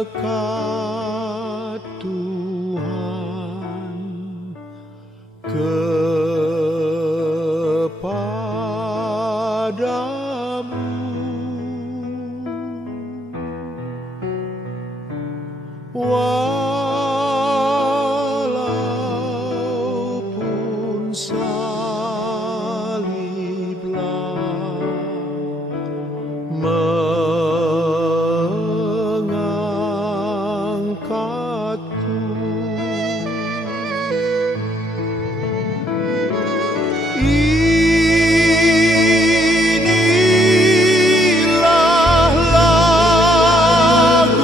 dekat Tuhan kepadamu, walaupun saliblah mengangkatku. Inilah laguku,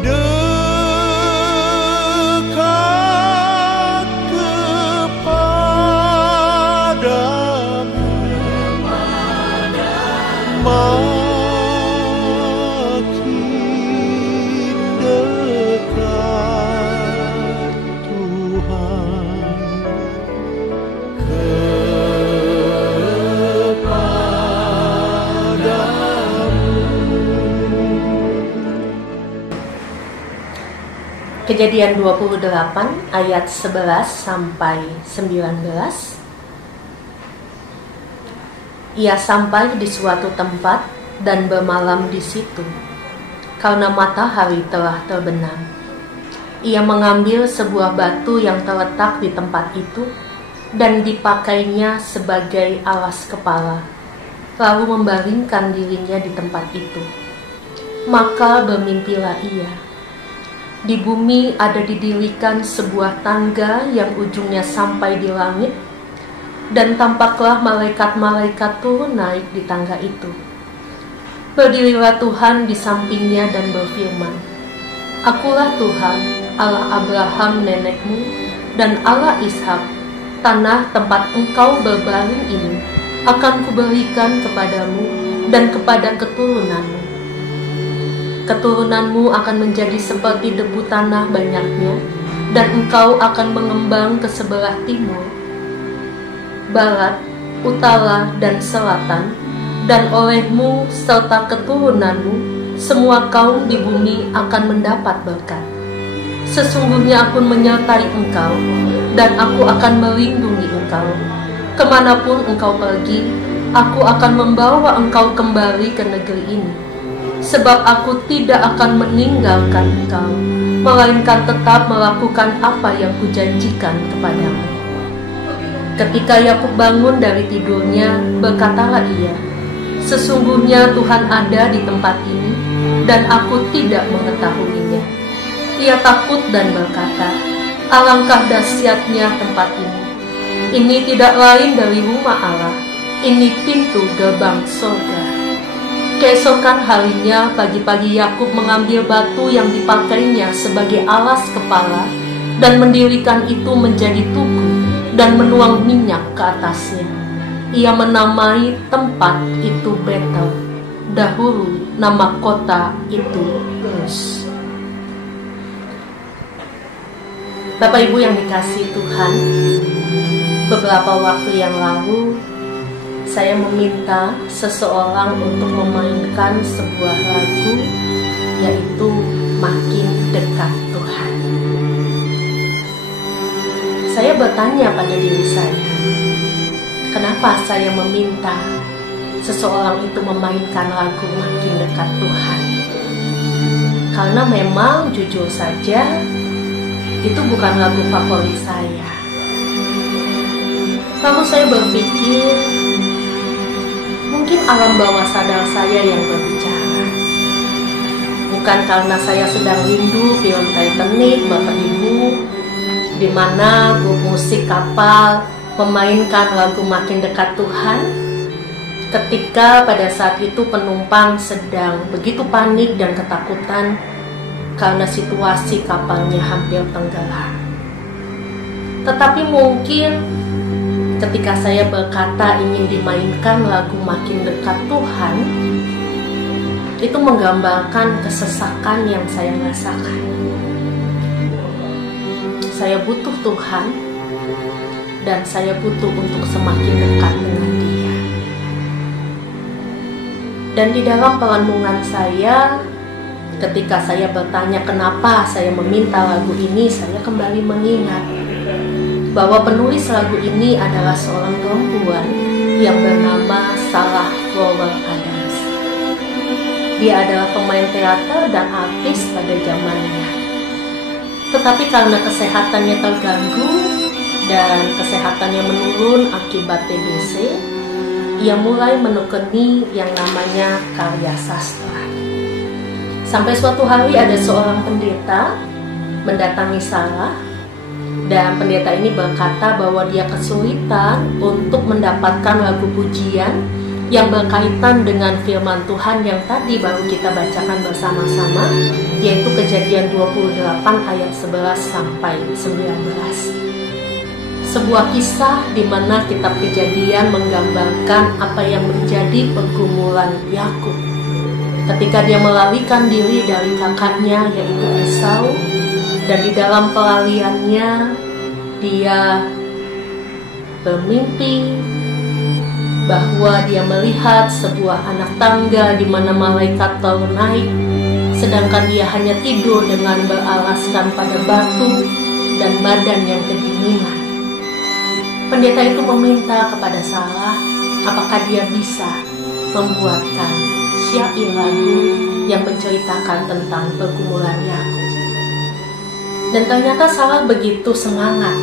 dekat kepadamu, makin dekat Tuhan kepadamu. Kejadian 28 ayat 11 sampai 19. Ia sampai di suatu tempat dan bermalam di situ, karena matahari telah terbenam. Ia mengambil sebuah batu yang terletak di tempat itu dan dipakainya sebagai alas kepala, lalu membaringkan dirinya di tempat itu. Maka bermimpilah ia. Di bumi ada didirikan sebuah tangga yang ujungnya sampai di langit, dan tampaklah malaikat-malaikat turun naik di tangga itu. Berdirilah Tuhan di sampingnya dan berfirman, "Akulah Tuhan, Allah Abraham nenekmu, dan Allah Ishak. Tanah tempat engkau berbaring ini akan kuberikan kepadamu dan kepada keturunanmu. Keturunanmu akan menjadi seperti debu tanah banyaknya, dan engkau akan mengembang ke sebelah timur, barat, utara, dan selatan, dan olehmu serta keturunanmu semua kaum di bumi akan mendapat berkat. Sesungguhnya aku menyertai engkau, dan aku akan melindungi engkau. Kemanapun engkau pergi, aku akan membawa engkau kembali ke negeri ini. Sebab aku tidak akan meninggalkan engkau, melainkan tetap melakukan apa yang kujanjikan kepadamu." Ketika Yakub bangun dari tidurnya, berkatalah ia, "Sesungguhnya Tuhan ada di tempat ini, dan aku tidak mengetahuinya." Ia takut dan berkata, "Alangkah dahsyatnya tempat ini. Ini tidak lain dari rumah Allah, ini pintu gerbang surga." Keesokan harinya, pagi-pagi Yakub mengambil batu yang dipakainya sebagai alas kepala dan mendirikan itu menjadi tugu dan menuang minyak ke atasnya. Ia menamai tempat itu Betel. Dahulu nama kota itu Luz. Bapak Ibu yang dikasihi Tuhan, beberapa waktu yang lalu saya meminta seseorang untuk memainkan sebuah lagu, yaitu Makin Dekat Tuhan. Saya bertanya pada diri saya, kenapa saya meminta seseorang itu memainkan lagu Makin Dekat Tuhan? Karena memang jujur saja, itu bukan lagu favorit saya. Lalu saya berpikir, mungkin alam bawah sadar saya yang berbicara. Bukan karena saya sedang rindu film Titanic, Bapak Ibu, di mana grup musik kapal memainkan lagu Makin Dekat Tuhan, ketika pada saat itu penumpang sedang begitu panik dan ketakutan karena situasi kapalnya hampir tenggelam. Tetapi mungkin ketika saya berkata ingin dimainkan lagu Makin Dekat Tuhan, itu menggambarkan kesesakan yang saya rasakan. Saya butuh Tuhan, dan saya butuh untuk semakin dekat dengan Dia. Dan di dalam perenungan saya, ketika saya bertanya kenapa saya meminta lagu ini, saya kembali mengingat bahwa penulis lagu ini adalah seorang perempuan yang bernama Sarah Flower Adams. Dia adalah pemain teater dan artis pada zamannya. Tetapi karena kesehatannya terganggu dan kesehatannya menurun akibat TBC, ia mulai menekuni yang namanya karya sastra. Sampai suatu hari ada seorang pendeta mendatangi Sarah, dan pendeta ini berkata bahwa dia kesulitan untuk mendapatkan lagu pujian yang berkaitan dengan firman Tuhan yang tadi baru kita bacakan bersama-sama, yaitu Kejadian 28 ayat 11 sampai 19. Sebuah kisah di mana kitab Kejadian menggambarkan apa yang menjadi pergumulan Yakub ketika dia melarikan diri dari kakaknya yaitu Esau, dan di dalam pelariannya dia bermimpi bahwa dia melihat sebuah anak tangga di mana malaikat turun naik, sedangkan dia hanya tidur dengan beralaskan pada batu dan badan yang kedinginan. Pendeta itu meminta kepada Sarah apakah dia bisa membuatkan syair lagu yang menceritakan tentang pergumulan Yakub. Dan ternyata Sarah begitu semangat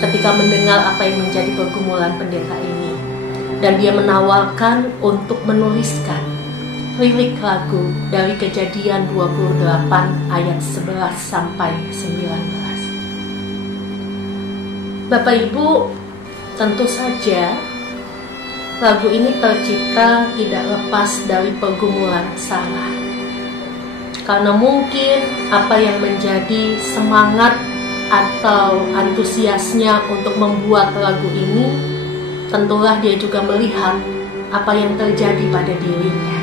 ketika mendengar apa yang menjadi pergumulan pendeta ini. Dan dia menawarkan untuk menuliskan lirik lagu dari Kejadian 28 ayat 11 sampai 19. Bapak Ibu, tentu saja lagu ini tercipta tidak lepas dari pergumulan Sarah. Karena mungkin apa yang menjadi semangat atau antusiasnya untuk membuat lagu ini, tentulah dia juga melihat apa yang terjadi pada dirinya.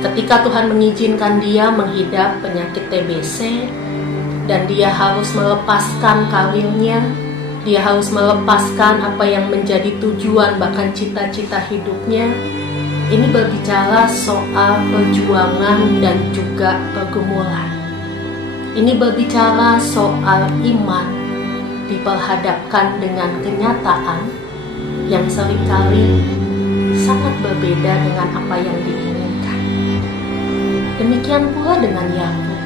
Ketika Tuhan mengizinkan dia menghidap penyakit TBC dan dia harus melepaskan karirnya, dia harus melepaskan apa yang menjadi tujuan bahkan cita-cita hidupnya. Ini berbicara soal perjuangan dan juga pergumulan. Ini berbicara soal iman diperhadapkan dengan kenyataan yang seringkali sangat berbeda dengan apa yang diinginkan. Demikian pula dengan Yakub.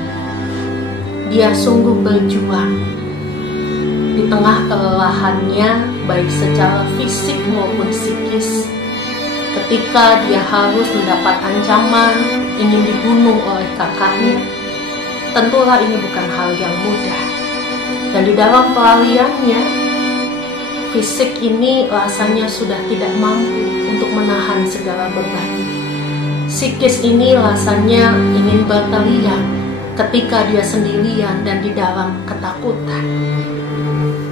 Dia sungguh berjuang di tengah kelelahannya, baik secara fisik maupun psikis. Ketika dia harus mendapat ancaman ingin dibunuh oleh kakaknya, tentulah ini bukan hal yang mudah. Dan di dalam pelariannya, fisik ini rasanya sudah tidak mampu untuk menahan segala beban. Psikis ini rasanya ingin berteriak ketika dia sendirian dan di dalam ketakutan.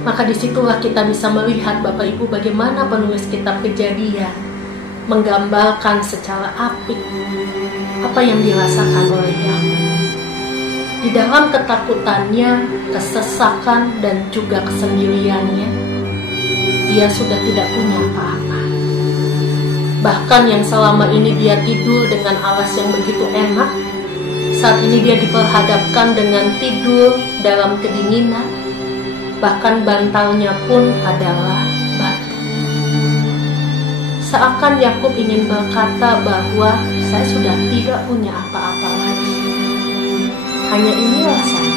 Maka disitulah kita bisa melihat Bapak Ibu bagaimana penulis kitab Kejadian menggambarkan secara apik apa yang dirasakan oleh Yakub. Di dalam ketakutannya, kesesakan dan juga kesendiriannya, dia sudah tidak punya apa-apa. Bahkan yang selama ini dia tidur dengan alas yang begitu enak, saat ini dia diperhadapkan dengan tidur dalam kedinginan. Bahkan bantalnya pun adalah batu. Seakan Yakub ingin berkata bahwa saya sudah tidak punya apa-apa lagi. Hanya inilah saya.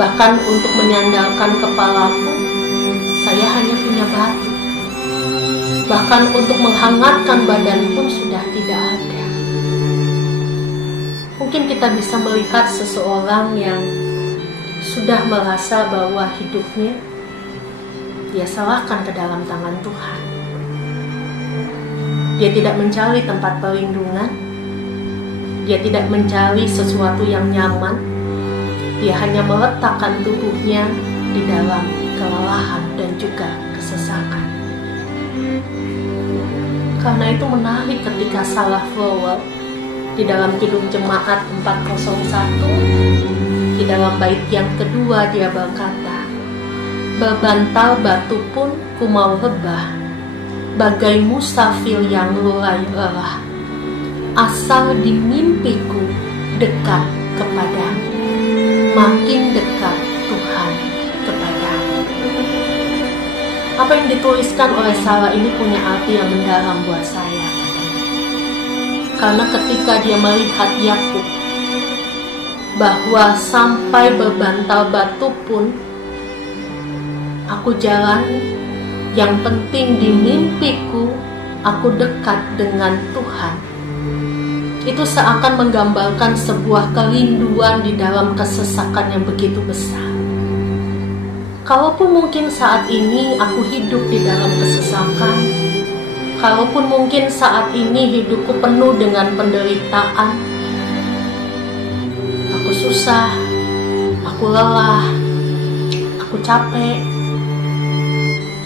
Bahkan untuk menyandarkan kepalaku, saya hanya punya batu. Bahkan untuk menghangatkan badan pun sudah tidak ada. Mungkin kita bisa melihat seseorang yang sudah merasa bahwa hidupnya dia serahkan ke dalam tangan Tuhan. Dia tidak mencari tempat perlindungan. Dia tidak mencari sesuatu yang nyaman. Dia hanya meletakkan tubuhnya di dalam kelelahan dan juga kesesakan. Karena itu menarik ketika Sarah Flower di dalam Kidung Jemaat 401, di dalam bait yang kedua dia berkata, "Berbantal batu pun ku mau rebah, bagai musafir yang lulai lelah, asal di mimpiku dekat kepadamu. Makin dekat Tuhan kepadamu. Apa yang dituliskan oleh Sarah ini punya arti yang mendalam buat saya. Karena ketika dia melihat Yakub bahwa sampai berbantal batu pun aku jalan, yang penting di mimpiku aku dekat dengan Tuhan. Itu seakan menggambarkan sebuah kerinduan di dalam kesesakan yang begitu besar. Kalaupun mungkin saat ini aku hidup di dalam kesesakan, kalaupun mungkin saat ini hidupku penuh dengan penderitaan, aku susah, aku lelah, aku capek,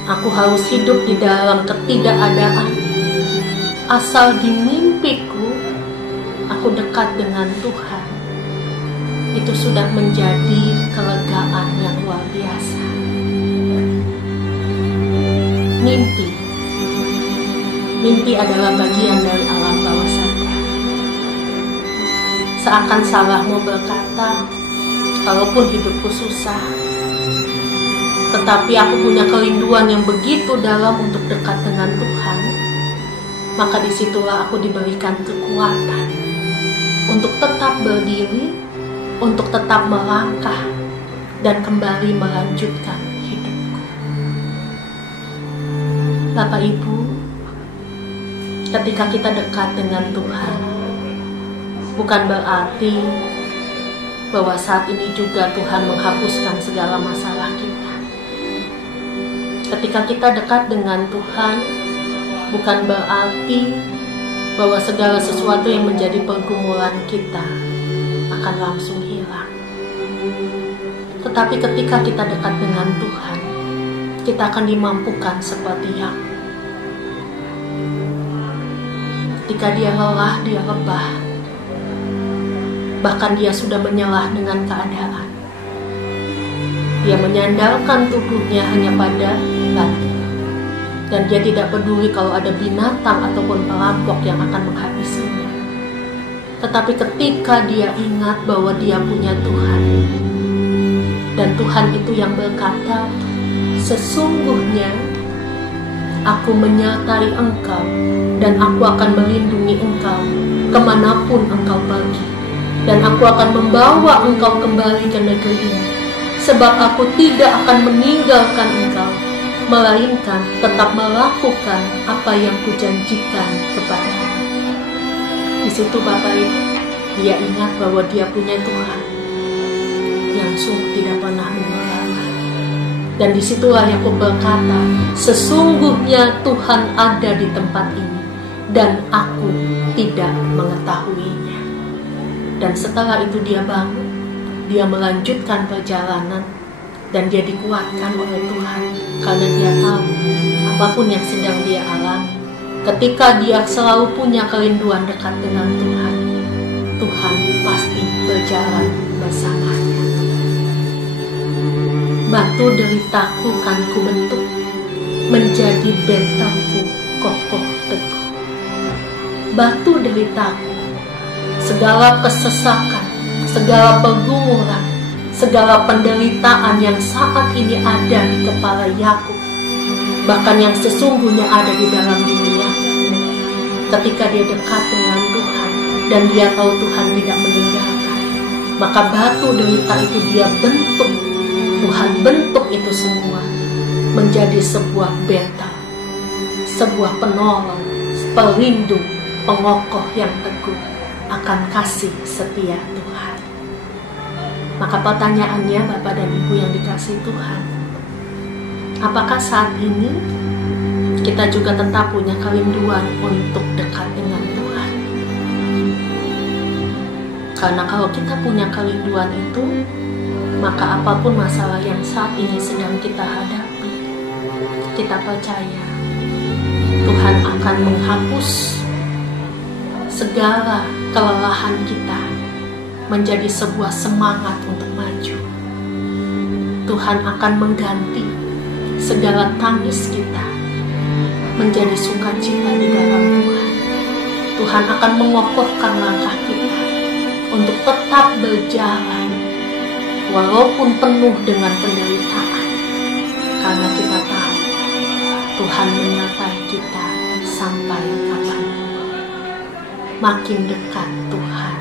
aku harus hidup di dalam ketidakadaan, asal di mimpiku aku dekat dengan Tuhan. Itu sudah menjadi kelegaan yang luar biasa. Mimpi adalah bagian dari alam bawah sadar. Seakan Sarah mau berkata, kalaupun hidupku susah, tetapi aku punya kerinduan yang begitu dalam untuk dekat dengan Tuhan, maka disitulah aku diberikan kekuatan untuk tetap berdiri, untuk tetap melangkah, dan kembali melanjutkan hidupku. Bapak Ibu, ketika kita dekat dengan Tuhan, bukan berarti bahwa saat ini juga Tuhan menghapuskan segala masalah kita. Ketika kita dekat dengan Tuhan, bukan berarti bahwa segala sesuatu yang menjadi pergumulan kita akan langsung hilang. Tetapi ketika kita dekat dengan Tuhan, kita akan dimampukan seperti Yakub. Ketika dia lelah, dia lebah. Bahkan dia sudah menyerah dengan keadaan. Dia menyandarkan tubuhnya hanya pada batu. Dan dia tidak peduli kalau ada binatang ataupun perampok yang akan menghabisinya. Tetapi ketika dia ingat bahwa dia punya Tuhan, dan Tuhan itu yang berkata, sesungguhnya aku menyertai engkau, dan aku akan melindungi engkau kemanapun engkau pergi, dan aku akan membawa engkau kembali ke negeri ini, sebab aku tidak akan meninggalkan engkau, melainkan tetap melakukan apa yang kujanjikan kepadamu. Di situ Bapak Ibu, dia ingat bahwa dia punya Tuhan yang sungguh tidak pernah meninggalkan. Dan disitulah Yakub berkata, sesungguhnya Tuhan ada di tempat ini, dan aku tidak mengetahuinya. Dan setelah itu dia bangun, dia melanjutkan perjalanan, dan dia dikuatkan oleh Tuhan, karena dia tahu apapun yang sedang dia alami, ketika dia selalu punya kerinduan dekat dengan Tuhan, Tuhan pasti berjalan bersamanya. Batu deritaku kan ku bentuk menjadi bentelku kokoh teguh. Batu deritaku, segala kesesakan, segala pergumulan, segala penderitaan yang saat ini ada di kepala Yakub, bahkan yang sesungguhnya ada di dalam dunia, ketika dia dekat dengan Tuhan dan dia tahu Tuhan tidak meninggalkan, maka batu derita itu dia bentuk, Tuhan bentuk itu semua menjadi sebuah bentel, sebuah penolong, pelindung, pengokoh yang teguh akan kasih setia Tuhan. Maka pertanyaannya Bapak dan Ibu yang dikasihi Tuhan, apakah saat ini kita juga tetap punya kerinduan untuk dekat dengan Tuhan? Karena kalau kita punya kerinduan itu, maka apapun masalah yang saat ini sedang kita hadapi, kita percaya Tuhan akan menghapus segala kelelahan kita menjadi sebuah semangat untuk maju. Tuhan akan mengganti segala tangis kita menjadi sukacita di dalam Tuhan. Tuhan akan mengokohkan langkah kita untuk tetap berjalan walaupun penuh dengan penderitaan, karena kita tahu Tuhan menyertai kita sampai kapanpun. Makin dekat Tuhan,